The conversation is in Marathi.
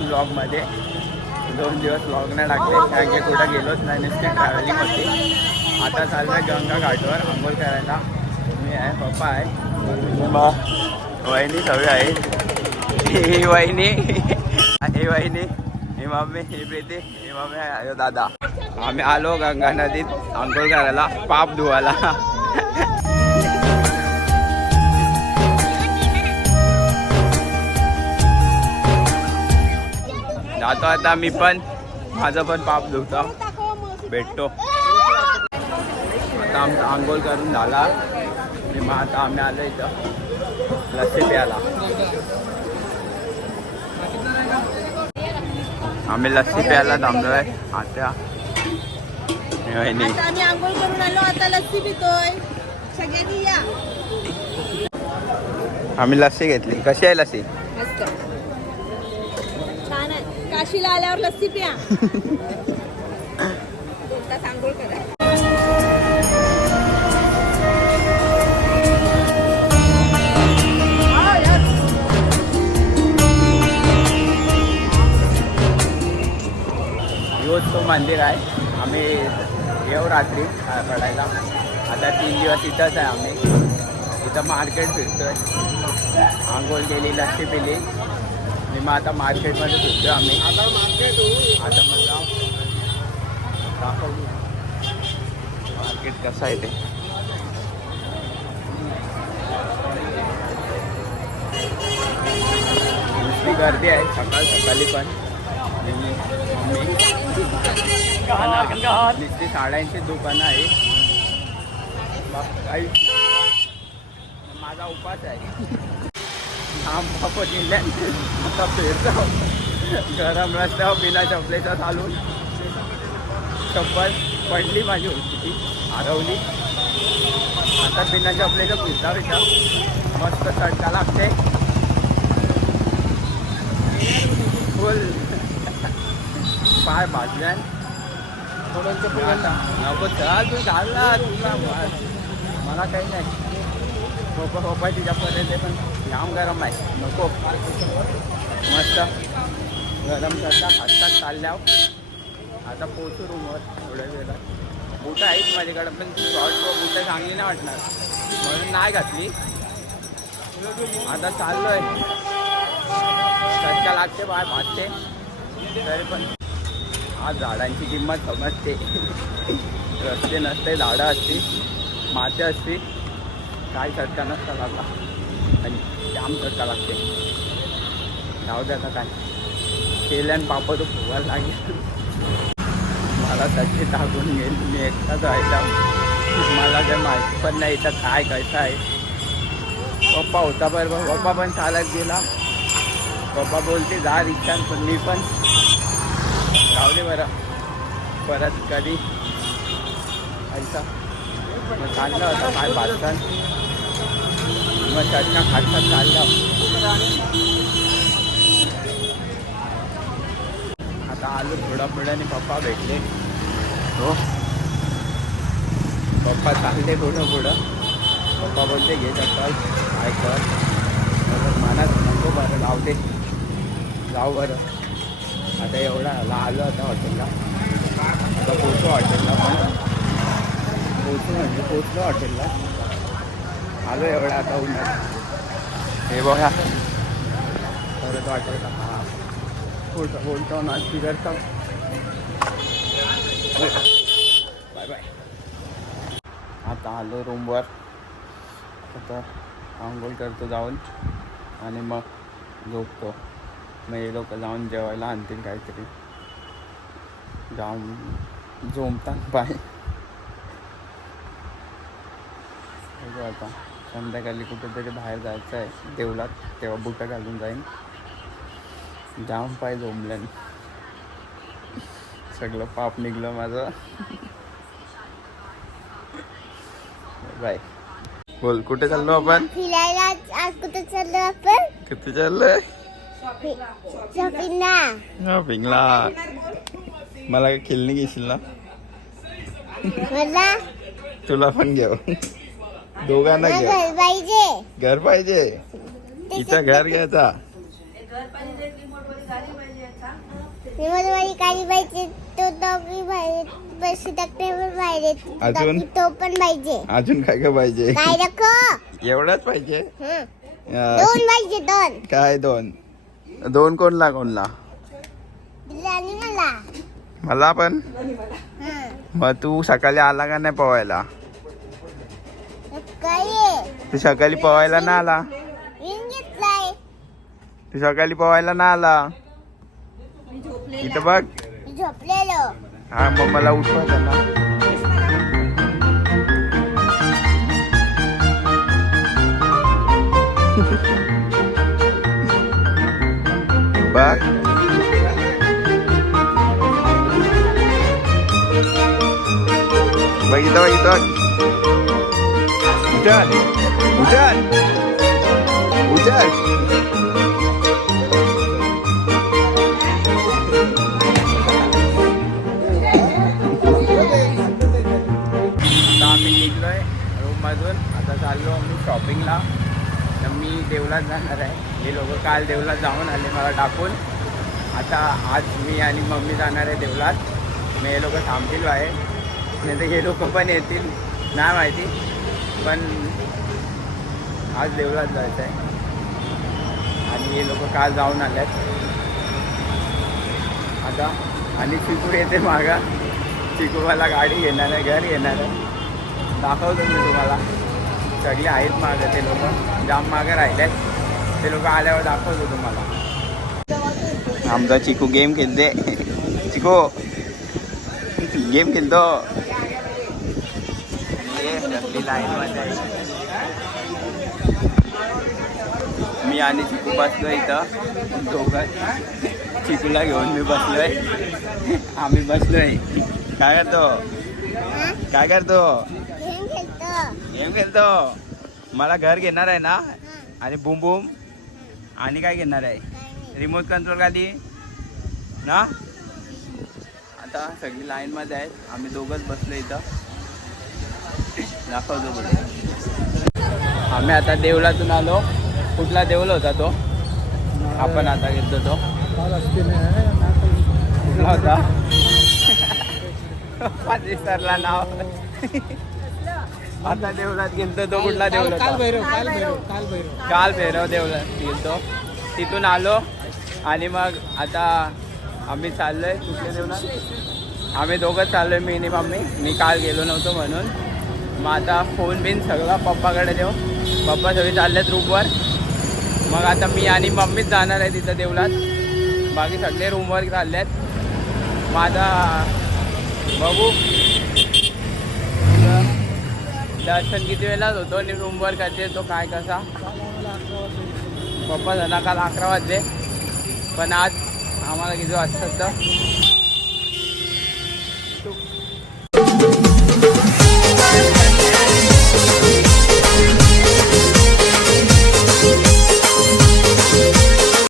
ब्लॉगमध्ये दोन दिवस ब्लॉग नाही टाकले कारण की कुठं गेलोच नाही नुसते ट्रॅव्हलिंग होती. आता चालू आहे गंगा घाटवर आंघोळ करायला. मी आहे पप्पा आहे. वहिनी सगळे आहे ही वहिनी. ही वहिनी. ही मम्मी ही प्रीती ही मम्मी दादा. आम्ही आलो गंगा नदीत आंघोळ करायला पाप धुवायला. जातो आता मी पण माझं पण पाप धुतो भेटतो. आता आमचा आंघोळ करून झाला. आणि मग आता आम्ही आलो इथं लस्सी प्यायला आम्ही लस्सी प्यायला थांबलोय. आता हे वहिनी आता आम्ही आंघोळ करून आलो. आता लस्सी पितोय. सगळ्यांनी या. आम्ही लस्सी घेतली. कशी आहे लस्सी मस्त छान आहे काशीला आल्यावर लस्सी प्या. दोन करा. तो मंदिर आहे. आम्ही येऊ रात्री पडायला. आता तीन दिवस इथंच आहे आम्ही. इथं मार्केट फिरतोय. आंघोळ केली लस्सी पिली. मग आता मार्केटमध्ये फिरतोय आम्ही. आता मार्केट आता मग दाखवू. मार्केट कसं आहे ते? गर्दी आहे सकाळ सकाळी पण. नुसती साड्यांची दुकानं आहे. काही माझा उपास आहे. हा बापा जिल्ह्यात. आता फिरतो गरम रस्त्यावर बिना चपलेचा चालून चप्पल पडली माझी होती ती हरवली. आता बिना चपलेचं फिरता फिरता मस्त चटका लागते. फुल. पाय भाजल्यान नको चल तू घालला तुला. मला काही नाही. पप्पा पप्पा ते पण जाम गरम आहे. नको. मस्त. गरम करता. हातात चालल्या आता पोचू रूमवर थोड्या वेळात. बुटं आहेत माझ्याकडं पण शॉर्ट बुटं चांगली नाही वाटणार. म्हणून नाही घातली. आता चाललोय. चटका लागते बाय भाजते. तरी पण. आज झाडांची किंमत समजते. रस्ते नसते झाडं असते. माती असती. काय चटका नसता लागला. आणि जाम चटका लागते. जाऊ द्या आता काय. केल्यान पापा तो फुगायला लागेल. मला सच्ची टाकून घेईल मी एकटाच राहिला. मला काय माहिती पण नाही इथं काय कसं आहे. पप्पा होता बरोबर पप्पा पण चालत गेला. पप्पा बोलते जा रिक्षा पण मी पण. जाऊ दे बरं. परत कधी. ऐसा चांगलं होतं काय बांधतात मग त्यांना खातात चालला आता आलो थोडा पप्पा भेटले. हो. पप्पा चालले पुढं पुढं. पप्पा बोलते घे चक्कल काय कर? मनात नको बरं जाऊ दे. जाऊ बरं. आता एवढा आला आलो आता हॉटेलला. आता पोचू हॉटेलला पण. पोचू म्हणजे पोचलो हॉटेलला. आलो एवढा आता उन्हात हे बघा. परत हा. बोलतो बोलतो ना तिकडचा बाय बाय. आता आलो रूमवर आता आंघोळ करतो जाऊन आणि मग झोपतो. मग हे लोक जाऊन जेवायला आणतील काहीतरी. जाऊन झोमतात बघू आता. संध्याकाळी कुठेतरी बाहेर जायचं आहे देवलात तेव्हा बुटं घालून जाईन. जाम पाय झोंबल्याने सगळं पाप निघलं माझं. बाय. बोल कुठे चाललो आपण? फिरायला आज कुठे चाललो आपण? किती चाललंय शॉपिंगला. शॉपिंगला. मला काय खेळणी घेशील ना? मला? तुला पण घेऊ. दोघांना घे. घर पाहिजे. घर पाहिजे. इथं घर घ्यायचा. काली पाहिजे तो बस येत. अजून? तो पण पाहिजे. अजून काय काय पाहिजे? काय एवढंच पाहिजे? हं. दोन पाहिजे दोन. काय दोन? दोन कोणला कोणला? मला. मला पण? हं. मग तू सकाळी आला का नाही पवायला? तू सकाळी पवायला ना आला विण घेतलाय तू सकाळी पवायला ना आला इथं बघ मी झोपलेलो हा मग मला उठवा त्यांना बघ बघ इथं बघ इथं उचल उचल उचल आम्ही निघलोय रूममधून आता चाललो आम्ही शॉपिंगला तर मी देवळात जाणार आहे. हे लोक काल देवलात जाऊन आले मला टाकून. आता आज मी आणि मम्मी जाणार आहे देवलात मग हे लोक थांबतील बाहेर. नाही तर हे लोक पण येतील. नाही माहिती. पण आज देवळात जायचं आहे आणि हे लोक काल जाऊन आल्यात आता आणि चिकू येते मागा. चिकू मला गाडी येणार आहे घर येणार आहे. दाखवतो मी तुम्हाला. सगळे आहेत मागं ते लोक. जाम मागं राहिले ते लोक आल्यावर दाखवतो तुम्हाला. आमचा चिकू गेम खेळते. चिकू गेम खेळतो. लाईन मी आणि चिकू बसलो इथं. दोघं चिकूला घेऊन मी बसलोय. आम्ही बसलोय. काय करतो? काय करतो? गेम खेळतो. मला घर घेणार आहे ना. आणि बुम बुम. आणि काय घेणार आहे. रिमोट कंट्रोल खाली ना? आता सगळी लाईनमध्ये आहेत. आम्ही दोघंच बसलो इथं. दाखवतो पुढे. आम्ही आता देवलातून आलो. कुठला देवल होता तो? आपण आता घेतो तो. कुठला होता? सरला नाव. आता देवलात गेलतो तो कुठला देवला होता? काल भैरव देवळात गेलतो. तिथून आलो आणि मग आता आम्ही चाललोय कुठल्या देवळात? आम्ही दोघं चाललोय मी आणि मम्मी. मी काल गेलो नव्हतो म्हणून. मग आता फोन बिन सगळा पप्पाकडे देऊ. पप्पा सगळे चाललेत रूमवर मग आता मी आणि मम्मीच जाणार आहे तिथं देवलात बाकी सगळे रूमवर चालले मग आता बघू. दर्शन किती वेळेलाच होतो आणि रूमवर करते तो काय कसा. पप्पा झाला काल अकरा वाजले. पण आज आम्हाला किती वाजतात